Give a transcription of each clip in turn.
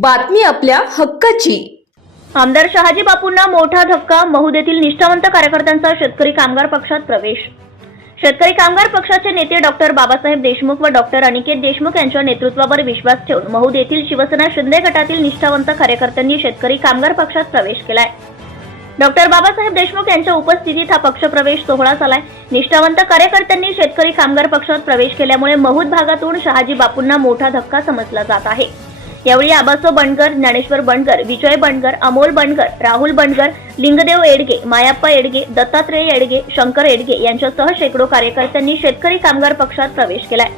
बातमी आपल्या हक्काची. आमदार शहाजी बापूंना मोठा धक्का महूद निष्ठावंत कार्यकर्त्यांचा शेतकरी कामगार पक्षात प्रवेश. शेतकरी कामगार पक्षाचे नेते डॉक्टर बाबासाहेब देशमुख व डॉक्टर अनिकेत देशमुख यांच्या नेतृत्वावर विश्वास ठेवून महूद येथील शिवसेना शिंदे गटातील निष्ठावंत कार्यकर्त्यांनी शेतकरी कामगार पक्षात प्रवेश केलाय. डॉक्टर बाबासाहेब देशमुख यांच्या उपस्थितीत हा पक्षप्रवेश सोहळा झालाय. निष्ठावंत कार्यकर्त्यांनी शेतकरी कामगार पक्षात प्रवेश केल्यामुळे महूद भागातून शहाजी बापूंना मोठा धक्का समजला जात आहे. यावेळी आबासो बणकर ज्ञानेश्वर बणकर विजय बंडगर अमोल बणकर राहुल बणकर लिंगदेव एडगे मायाप्पा एडगे दत्तात्रेय एडगे शंकर एडगे यांच्यासह शेकडो कार्यकर्त्यांनी शेतकरी कामगार पक्षात प्रवेश केलाय.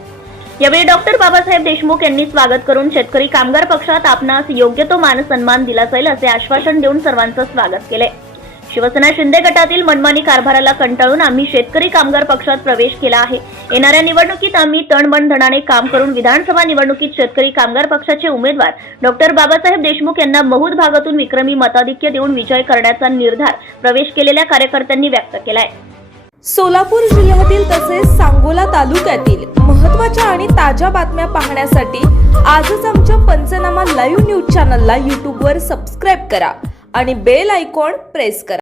यावेळी डॉक्टर बाबासाहेब देशमुख यांनी स्वागत करून शेतकरी कामगार पक्षात आपणास योग्य तो मान सन्मान दिला जाईल असे आश्वासन देऊन सर्वांचं स्वागत केलंय. शिवसेना शिंदे गटातील मनमानी कारभाराला कंटाळून आम्ही शेतकरी कामगार पक्षात प्रवेश केला आहे. येणाऱ्या निवडणुकीत आम्ही तणबण धनाने काम करून विधानसभा निवडणुकीत शेतकरी कामगार पक्षाचे उमेदवार डॉक्टर बाबासाहेब देशमुख यांना महूद भागातून विक्रमी मताधिक्य देऊन विजय करण्याचा निर्धार प्रवेश केलेल्या कार्यकर्त्यांनी व्यक्त केलाय. सोलापूर जिल्ह्यातील तसेच सांगोला तालुक्यातील महत्त्वाच्या आणि ताज्या बातम्या पाहण्यासाठी आजच आमच्या पंचनामा लाईव्ह न्यूज चॅनलला यूट्यूबवर सबस्क्राईब करा आणि बेल आयकॉन प्रेस करा.